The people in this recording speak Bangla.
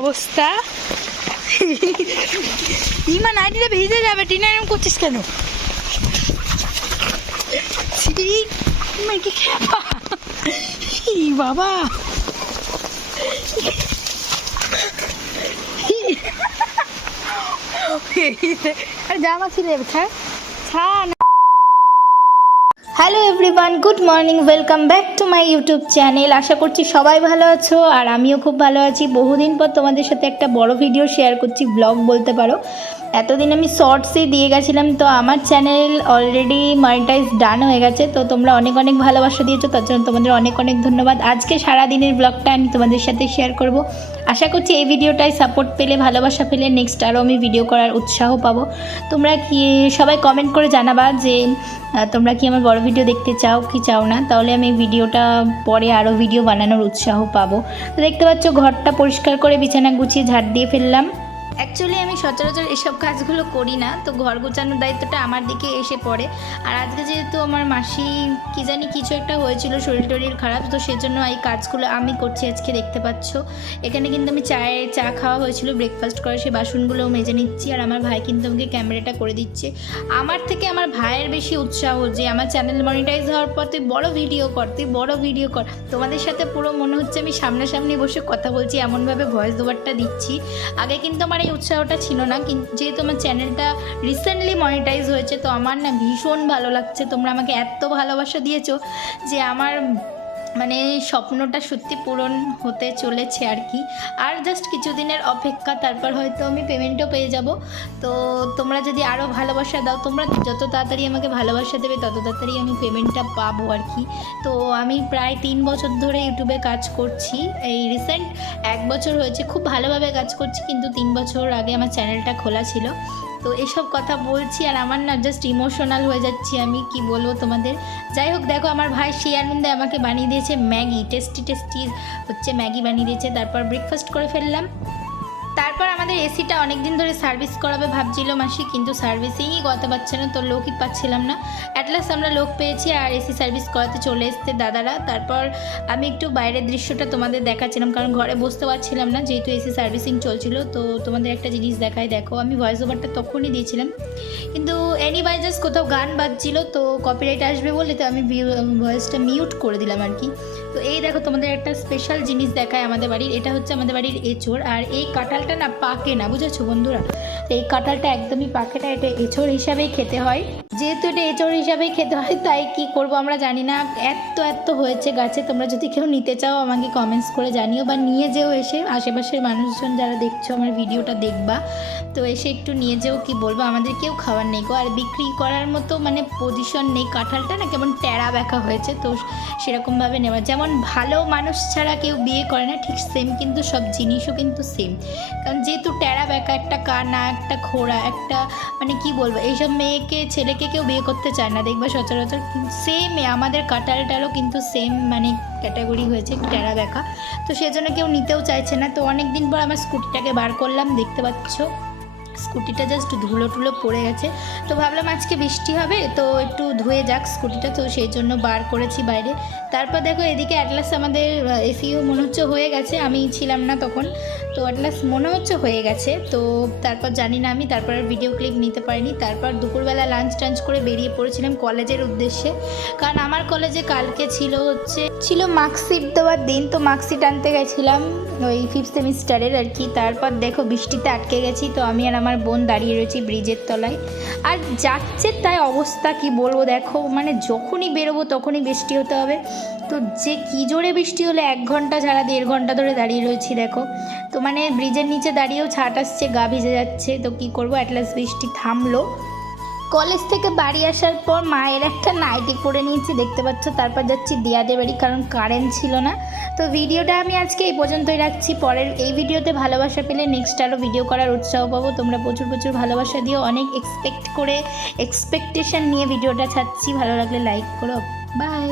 অবস্থা? ইমা নাইটিটা ভিজে যাবে টিনা এরকম করছিস কেন? কি খেপা। বাবা। জামা ছাড়। ছাড় hello everyone good morning welcome back to my YouTube channel আশা করছি সবাই ভালো আছো আর আমিও খুব ভালো আছি। বহুদিন পর তোমাদের সাথে একটা বড় ভিডিও শেয়ার করছি ব্লগ বলতে পারো। এতদিন আমি শর্টসে দিয়ে গেছিলাম, তো আমার চ্যানেল অলরেডি মনিটাইজ ডান হয়ে গেছে, তো তোমরা অনেক অনেক ভালোবাসা দিয়েছ, তার জন্য তোমাদের অনেক অনেক ধন্যবাদ। আজকে সারা দিনের ব্লগটা আমি তোমাদের সাথে শেয়ার করব। আশা করছি এই ভিডিওটাই সাপোর্ট পেলে, ভালোবাসা পেলে নেক্সট আরও আমি ভিডিও করার উৎসাহ পাবো। তোমরা কি সবাই কমেন্ট করে জানাবা যে তোমরা কি আমার বড় ভিডিও দেখতে চাও, কি চাও না? তাহলে আমি ভিডিওটা পরে আরও ভিডিও বানানোর উৎসাহ পাবো। তো দেখতে পাচ্ছ, ঘরটা পরিষ্কার করে বিছানা গুছিয়ে ঝাড় দিয়ে ফেললাম। অ্যাকচুয়ালি আমি সচরাচর এসব কাজগুলো করি না, তো ঘর গোছানোর দায়িত্বটা আমার দিকে এসে পড়ে। আর আজকে যেহেতু আমার মাসি কি জানি কিছু একটা হয়েছিল, শরীর টরীর খারাপ, তো সেজন্য এই কাজগুলো আমি করছি আজকে, দেখতে পাচ্ছ। এখানে কিন্তু আমি চায়ে চা খাওয়া হয়েছিল ব্রেকফাস্ট করে সেই বাসনগুলোও মেজে নিচ্ছি, আর আমার ভাই কিন্তু আমাকে ক্যামেরাটা করে দিচ্ছে। আমার থেকে আমার ভাইয়ের বেশি উৎসাহ যে, আমার চ্যানেল মনিটাইজ হওয়ার পর তুই বড় ভিডিও কর, তুই বড় ভিডিও কর। তোমাদের সাথে পুরো মনে হচ্ছে আমি সামনাসামনি বসে কথা বলছি, এমনভাবে ভয়েস ওভারটা দিচ্ছি। আগে কিন্তু আমার এই উৎসাহটা ছিল না কিন্তু যেহেতু আমার চ্যানেলটা রিসেন্টলি মনিটাইজ হয়েছে, তো আমার না ভীষণ ভালো লাগছে। তোমরা আমাকে এত ভালোবাসা দিয়েছ যে আমার মানে স্বপ্নটা সত্যি পূরণ হতে চলেছে আর কি। আর জাস্ট কিছুদিনের অপেক্ষা, তারপর হয়তো আমি পেমেন্টও পেয়ে যাব। তো তোমরা যদি আরও ভালোবাসা দাও, তোমরা যত তাড়াতাড়ি আমাকে ভালোবাসা দেবে, তত তাড়াতাড়ি আমি পেমেন্টটা পাবো আর কি। তো আমি প্রায় তিন বছর ধরে ইউটিউবে কাজ করছি। এই রিসেন্ট এক বছর হয়েছে, খুব ভালোভাবে কাজ করছি, কিন্তু তিন বছর আগে আমার চ্যানেলটা খোলা ছিল। তো এসব কথা বলছি আর আমার না জাস্ট ইমোশনাল হয়ে যাচ্ছি আমি, কি বলব তোমাদের? যাই হোক, দেখো আমার ভাই সেই আনন্দে আমাকে বানিয়ে দিয়েছে। ম্যাগি টেস্টি টেস্টি হচ্ছে ম্যাগি বানিয়ে দিয়েছে তারপর ব্রেকফাস্ট করে ফেললাম। তারপর আমাদের এসিটা অনেক দিন ধরে সার্ভিস করাবে ভাবছিল মাসি, কিন্তু সার্ভিসিংই করাতে পারছে না, তো লোকই পাচ্ছিলাম না। অ্যাটলাস্ট আমরা লোক পেয়েছি আর এসি সার্ভিস করাতে চলে এসছে দাদারা। তারপর আমি একটু বাইরের দৃশ্যটা তোমাদের দেখাচ্ছিলাম, কারণ ঘরে বসতে পারছিলাম না, যেহেতু এসি সার্ভিসিং চলছিল, তো তোমাদের একটা জিনিস দেখাই, দেখো, আমি ভয়েস ওভারটা তখনই দিয়েছিলাম। কিন্তু এনি বাই জাস্ট কোথাও গান বাজছিল, তো কপিরাইট আসবে বলে তো আমি ভয়েসটা মিউট করে দিলাম আর কি। তো এই দেখো, তোমাদের একটা স্পেশাল জিনিস দেখায় আমাদের বাড়ির। এটা হচ্ছে আমাদের বাড়ির এঁচড়, আর এই কাঁঠালটা না পাকে না, বুঝেছ বন্ধুরা? তো এই কাঁঠালটা একদমই পাকে না, এটা এঁচড় হিসাবেই খেতে হয়। যেহেতু এটা এঁচড় হিসাবেই খেতে হয়, তাই কি করব আমরা জানি না। এত এত হয়েছে গাছে, তোমরা যদি কেউ নিতে চাও আমাকে কমেন্টস করে জানিও বা নিয়ে যেও এসে, আশেপাশের মানুষজন যারা দেখছ আমার ভিডিওটা দেখবা। তো এসে একটু নিয়ে যেও, কি বলব, আমাদের কেউ খাবার নেই গো। আর বিক্রি করার মতো মানে পজিশন নেই, কাঁঠালটা না কেমন টেরা ব্যাকা হয়েছে, তো সেরকমভাবে নেওয়া। যেমন ভালো মানুষ ছাড়া কেউ বিয়ে করে না, ঠিক সেম কিন্তু সব জিনিসও কিন্তু সেম কারণ যেহেতু টেরা ব্যাকা একটা কানা, একটা খোড়া, একটা মানে কি বলব, এইসব মেয়েকে, ছেলেকে কেউ বিয়ে করতে চায় না, দেখবা সচরাচর সেম আমাদের কাঁঠালটারও কিন্তু সেম মানে ক্যাটাগরি হয়েছে টেরা ব্যাকা তো সেজন্য কেউ নিতেও চাইছে না। তো অনেক দিন পর আমার স্কুটিটাকে বার করলাম, দেখতে পাচ্ছ? স্কুটিটা জাস্ট ধুলো টুলো পড়ে গেছে। তো ভাবলাম আজকে বৃষ্টি হবে, তো একটু ধুয়ে যাক স্কুটিটা। তো সেই জন্য বার করেছি বাইরে। তারপর দেখো এদিকে অ্যাটলাস আমাদের এসিও মনে হচ্ছে হয়ে গেছে। আমি ছিলাম না তখন। তো অ্যাটলাস মনে হচ্ছে হয়ে গেছে। তো তারপর জানি না আমি, তারপর ভিডিও ক্লিপ নিতে পারিনি। তারপর দুপুরবেলা লাঞ্চ টাঞ্চ করে বেরিয়ে পড়েছিলাম কলেজের উদ্দেশ্যে। কারণ আমার কলেজে কালকে ছিল হচ্ছে, ছিল মার্কশিট দেওয়ার দিন, তো মার্কশিট আনতে গেছিলাম ওই ফিফথ সেমিস্টারের আর কি। তারপর দেখো বৃষ্টিতে আটকে গেছি, তো আমি আর আমার বোন দাঁড়িয়ে রয়েছি ব্রিজের তলায়। আর যাচ্ছে তাই অবস্থা কি বলব দেখো মানে যখনই বেরোবো তখনই বৃষ্টি হতে হবে। তো যে কী জোরে বৃষ্টি হলে এক ঘণ্টা ছাড়া দেড় ঘণ্টা ধরে দাঁড়িয়ে রয়েছি দেখো। তো মানে ব্রিজের নিচে দাঁড়িয়েও ছাট আসছে, গা ভিজে যাচ্ছে। তো কী করব? অ্যাটলাস বৃষ্টি থামলো। কলেজ থেকে বাড়ি আসার পর মায়ের একটা নাইটি পরে নিয়েছি, দেখতে পাচ্ছ? তারপর যাচ্ছি দিয়াদের বাড়ি, কারণ কারেন্ট ছিল না। তো ভিডিওটা আমি আজকে এই পর্যন্তই রাখছি। পরের এই ভিডিওতে ভালোবাসা পেলে নেক্সট আরও ভিডিও করার উৎসাহ পাবো। তোমরা প্রচুর প্রচুর ভালোবাসা দিও। অনেক এক্সপেক্ট করে এক্সপেকটেশন নিয়ে ভিডিওটা ছাড়ছি। ভালো লাগলে লাইক করো। বাই